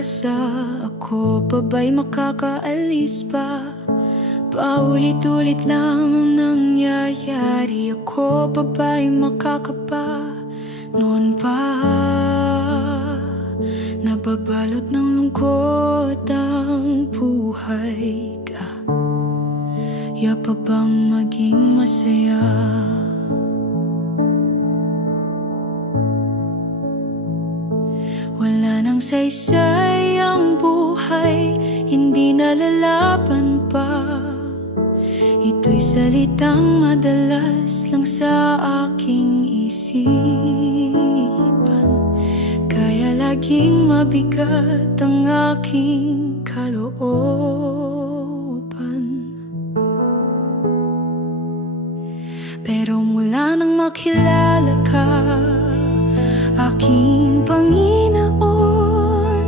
pag-asa. Ako pa ba'y makakaalis pa? Paulit-ulit lang ang nangyayari. Ako pa ba'y makakapa? Noon pa nababalot ng lungkot ang buhay ka. Ya pa bang maging masaya? Wala nang saysay ang buhay, hindi nalalaban pa. Ito'y salitang madalas lang sa aking isipan, kaya laging mabigat ang aking kalooban. Pero mula nang makilala ka, aking Panginoon,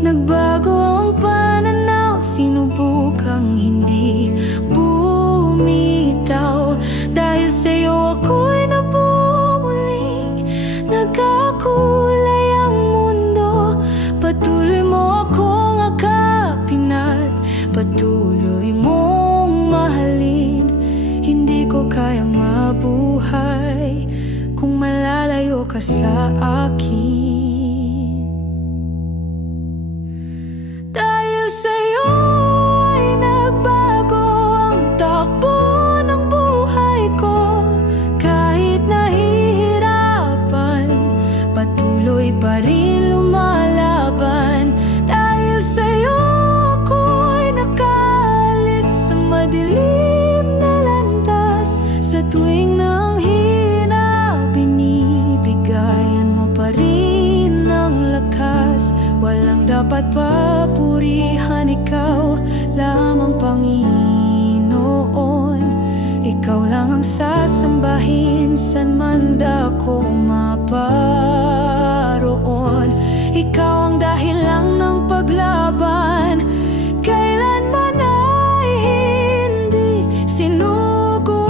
nagbago ang pananaw. Sinubukang hindi bumitaw. Dahil sa'yo ako'y nabumuling, nagkakulay ang mundo. Patuloy mo akong akapin at patuloy mong mahalin. Hindi ko kayang mabuhay kung malalayo ka sa akin. Dahil sa'yo ay nagbago ang takbo ng buhay ko. Kahit nahihirapan, patuloy pa rin lumalaban. Dahil sa'yo ako'y nakaalis sa madilim na landas. Sa tuwing nanghina, binibigayan mo pa rin ang lakas. Walang dapat papurihan, ikaw lamang Panginoon. Ikaw lang ang sasambahin, san man dako maparoon. Ikaw ang dahilan ng paglaban, kailanman ay hindi sinukuan.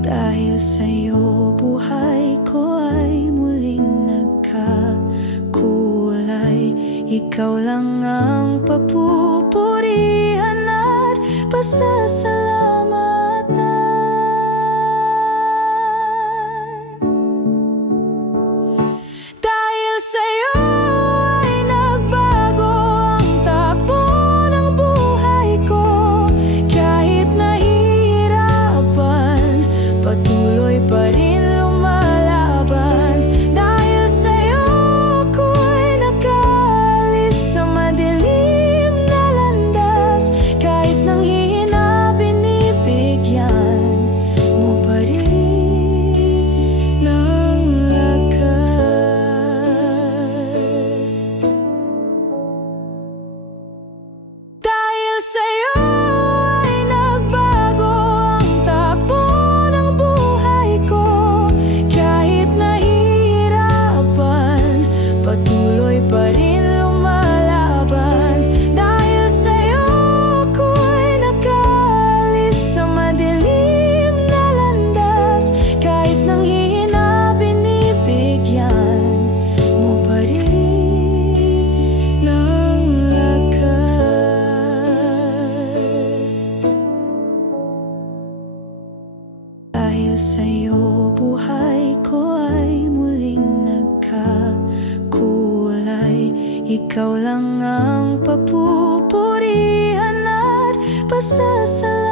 Dahil sa'yo buhay ko ay muling nagkakulay. Ikaw lang ang papupurihan at pasasalamatan. Dahil sa'yo ay nagbago ang takbo ng buhay ko. Kahit nahihirapan, patuloy pa rin lumalaban. Dahil sa'yo ako'y nakaalis sa madilim na landas. Kahit nanghihina, binibigyan mo pa rin ng lakas. Dahil sa'yo ay nagbago ang takbo ng buhay ko. Kahit nahihirapan, patuloy pa rin lumalaban. Dahil sa'yo ako'y nakaalis sa madilim na landas. Kahit nanghihina, binibigyan mo pa rin ng lakas. Dahil sa'yo buhay ko ay muling nagkakulay. Ikaw lang ang papupurihan at pasasalamatan.